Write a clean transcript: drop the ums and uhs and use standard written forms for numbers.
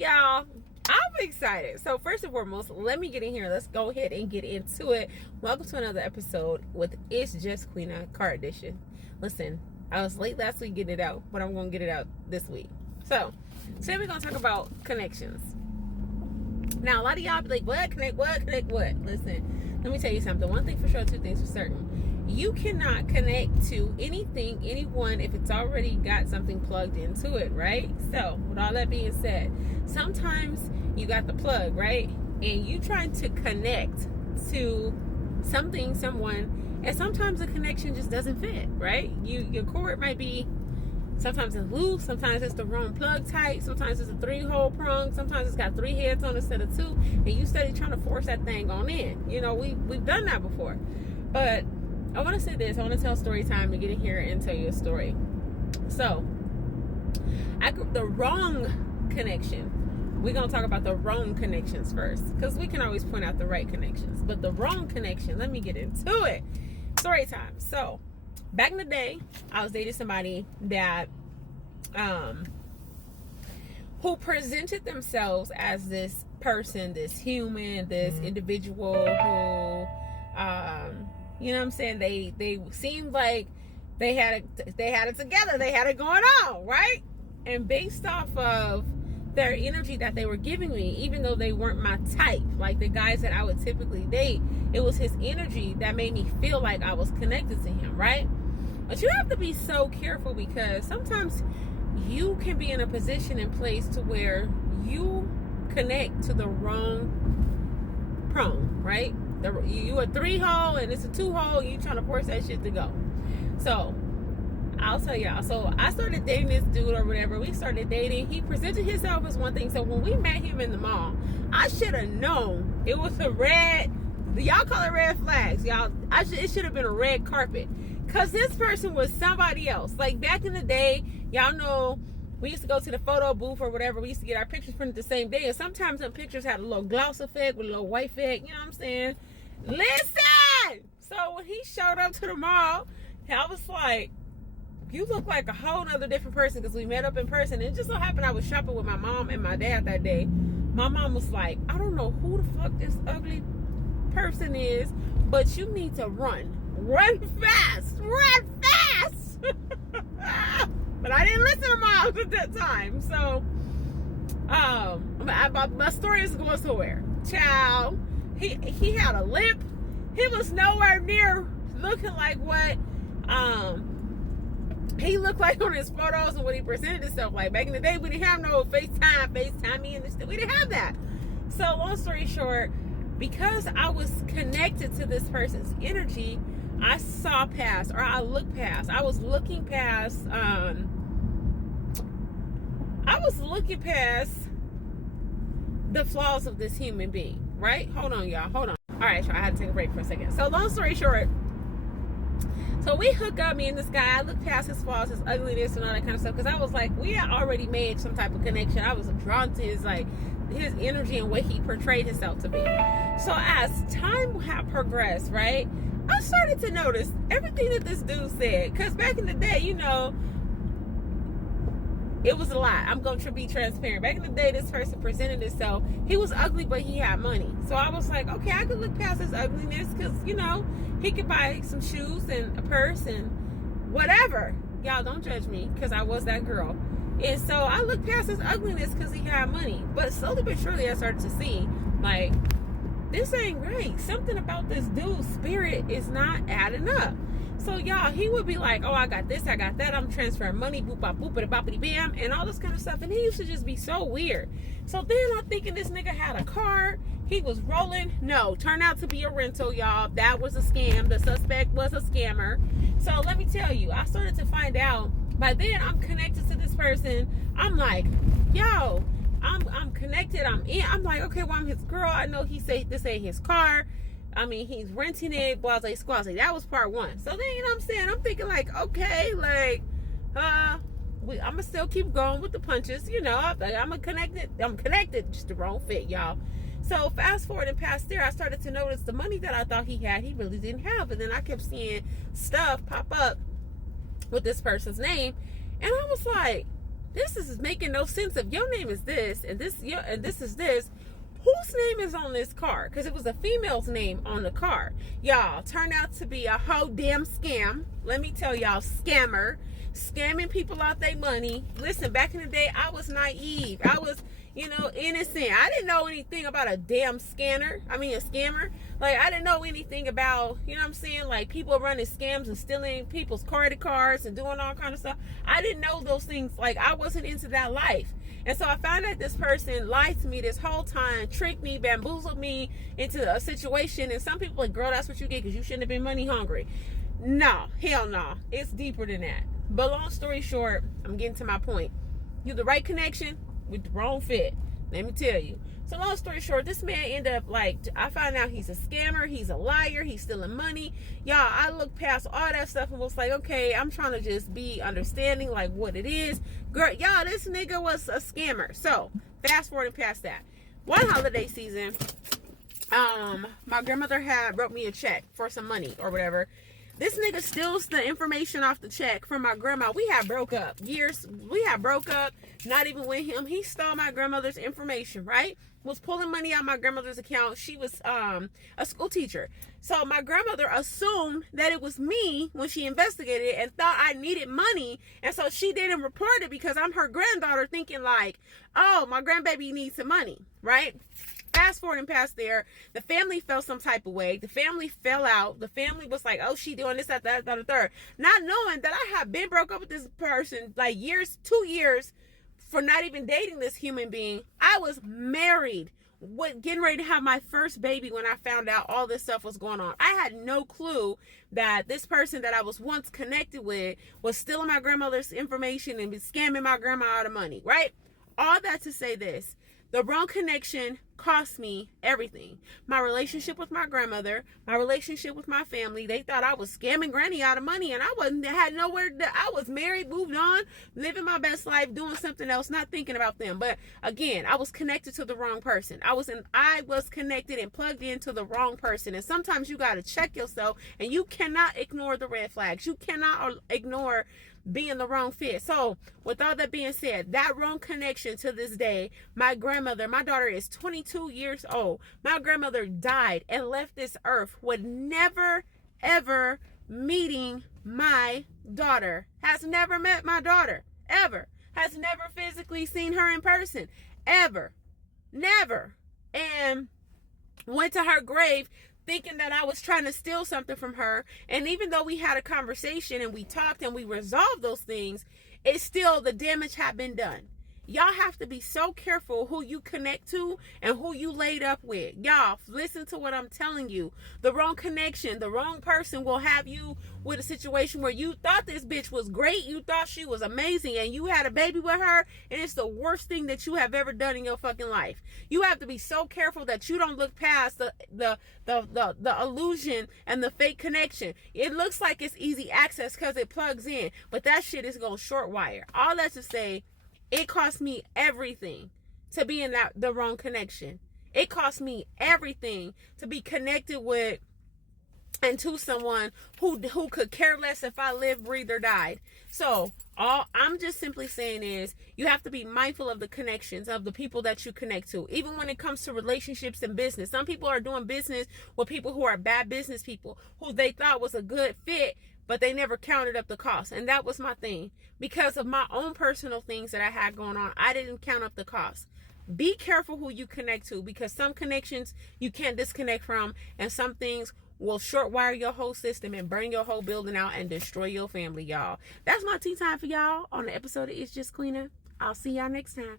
y'all, I'm excited. So first and foremost, let me get in here. Let's go ahead and get into it. Welcome to another episode with It's Just Queena Car Edition. Listen, I was late last week getting it out, but I'm going to get it out this week. So today we're going to talk about connections. Now, a lot of y'all be like, what? Connect what? Connect what? Listen, let me tell you something. One thing for sure, two things for certain. You cannot connect to anything, anyone, if it's already got something plugged into it, right? So, with all that being said, sometimes you got the plug, right? And you trying to connect to something, someone, and sometimes the connection just doesn't fit, right? Your cord might be, sometimes it's loose, sometimes it's the wrong plug type, sometimes it's a 3-hole prong, sometimes it's got 3 heads on instead of 2, and you steady trying to force that thing on in. You know, we've done that before. But I want to say this. I want to tell story time and get in here and tell you a story. So, the wrong connection. We're going to talk about the wrong connections first, because we can always point out the right connections. But the wrong connection, let me get into it. Story time. So, back in the day, I was dating somebody that, who presented themselves as this person, this human, this individual who, you know what I'm saying? They seemed like they had it together. They had it going on, right? And based off of their energy that they were giving me, even though they weren't my type, like the guys that I would typically date, it was his energy that made me feel like I was connected to him, right? But you have to be so careful, because sometimes you can be in a position and place to where you connect to the wrong prong, right? You a 3-hole and it's a 2-hole, and you trying to force that shit to go. So I'll tell y'all. So I started dating this dude or whatever. We started dating. He presented himself as one thing. So when we met him in the mall, I should have known it was a red. Y'all call it red flags, y'all. It should have been a red carpet, because this person was somebody else. Like back in the day, y'all know, we used to go to the photo booth or whatever. We used to get our pictures printed the same day. And sometimes the pictures had a little gloss effect with a little white effect. You know what I'm saying? Listen! So when he showed up to the mall, I was like, you look like a whole nother different person, because we met up in person. And it just so happened I was shopping with my mom and my dad that day. My mom was like, I don't know who the fuck this ugly person is, but you need to run. Run fast! Run fast! But I didn't listen to moms at that time. So, my story is going somewhere. Child, he had a limp. He was nowhere near looking like what he looked like on his photos and what he presented himself like. Back in the day, we didn't have no FaceTime me and this. We didn't have that. So, long story short, because I was connected to this person's energy, I saw past, or I looked past. I was looking past. The flaws of this human being. Right? Hold on, y'all. Hold on. All right, y'all. I had to take a break for a second. So, long story short. So we hook up, me and this guy. I looked past his flaws, his ugliness, and all that kind of stuff, because I was like, we had already made some type of connection. I was drawn to his energy and what he portrayed himself to be. So as time had progressed, right, I started to notice everything that this dude said. Because back in the day, you know, it was a lie. I'm going to be transparent. Back in the day, this person presented himself. He was ugly, but he had money. So I was like, okay, I could look past his ugliness, because, you know, he could buy some shoes and a purse and whatever. Y'all don't judge me, because I was that girl. And so I looked past his ugliness because he had money. But slowly but surely I started to see, like, this ain't right. Something about this dude's spirit is not adding up. So, y'all, he would be like, oh, I got this, I got that. I'm transferring money, boop, bop, boop, boppity, bam, and all this kind of stuff. And he used to just be so weird. So then I'm thinking this nigga had a car. He was rolling. No, turned out to be a rental, y'all. That was a scam. The suspect was a scammer. So let me tell you, I started to find out. By then, I'm connected to this person. I'm like, yo, I'm connected. I'm in. I'm like, okay, well, I'm his girl. I know he said this ain't his car. I mean, he's renting it, blase, squaze. That was part one. So then, you know what I'm saying? I'm thinking like, okay, like, I'm gonna still keep going with the punches. You know, I'm connected, just the wrong fit, y'all. So fast forward and past there, I started to notice the money that I thought he had, he really didn't have. And then I kept seeing stuff pop up with this person's name. And I was like, this is making no sense. If your name is this and this is this, whose name is on this car? Because it was a female's name on the car. Y'all, turned out to be a whole damn scam. Let me tell y'all, scammer. Scamming people out their money. Listen, back in the day, I was naive. I was, innocent. I didn't know anything about a damn scammer. Like, I didn't know anything about, like people running scams and stealing people's credit cards and doing all kind of stuff. I didn't know those things. Like, I wasn't into that life. And so I found out this person lied to me this whole time, tricked me, bamboozled me into a situation. And some people are like, girl, that's what you get because you shouldn't have been money hungry. No, hell no. It's deeper than that. But long story short, I'm getting to my point. You the right connection with the wrong fit. Let me tell you. So long story short, this man ended up I found out he's a scammer, he's a liar, he's stealing money. Y'all, I looked past all that stuff and was like, okay, I'm trying to just be understanding like what it is. Girl, y'all, this nigga was a scammer. So fast forwarding past that. One holiday season, my grandmother wrote me a check for some money or whatever. This nigga steals the information off the check from my grandma. We had broke up. Not even with him. He stole my grandmother's information, right? Was pulling money out of my grandmother's account. She was a school teacher. So my grandmother assumed that it was me when she investigated and thought I needed money. And so she didn't report it because I'm her granddaughter, thinking like, oh, my grandbaby needs some money, right? Fast forward and past there, the family felt some type of way. The family fell out. The family was like, oh, she doing this, that, the third. Not knowing that I have been broke up with this person like 2 years for not even dating this human being. I was married, getting ready to have my first baby when I found out all this stuff was going on. I had no clue that this person that I was once connected with was stealing my grandmother's information and scamming my grandma out of money, right? All that to say this. The wrong connection cost me everything. My relationship with my grandmother, my relationship with my family. They thought I was scamming granny out of money, and I was married, moved on, living my best life, doing something else, not thinking about them. But again, I was connected to the wrong person. I was connected and plugged into the wrong person. And sometimes you got to check yourself, and you cannot ignore the red flags. You cannot ignore being the wrong fit. So with all that being said, that wrong connection to this day, my daughter is 22 years old. My grandmother died and left this earth with never ever meeting my daughter. Has never met my daughter ever. Has never physically seen her in person ever. Never. And went to her grave thinking that I was trying to steal something from her. And even though we had a conversation and we talked and we resolved those things, it's still, the damage had been done. Y'all have to be so careful who you connect to and who you laid up with. Y'all, listen to what I'm telling you. The wrong connection, the wrong person will have you with a situation where you thought this bitch was great. You thought she was amazing and you had a baby with her, and it's the worst thing that you have ever done in your fucking life. You have to be so careful that you don't look past the illusion and the fake connection. It looks like it's easy access because it plugs in, but that shit is going short wire. All that to say, it cost me everything to be in the wrong connection. It cost me everything to be connected with and to someone who could care less if I lived, breathed, or died. So all I'm just simply saying is you have to be mindful of the connections of the people that you connect to. Even when it comes to relationships and business. Some people are doing business with people who are bad business people who they thought was a good fit, but they never counted up the cost. And that was my thing. Because of my own personal things that I had going on, I didn't count up the cost. Be careful who you connect to, because some connections you can't disconnect from, and some things will short wire your whole system and burn your whole building out and destroy your family, y'all. That's my tea time for y'all on the episode of It's Just Queena. I'll see y'all next time.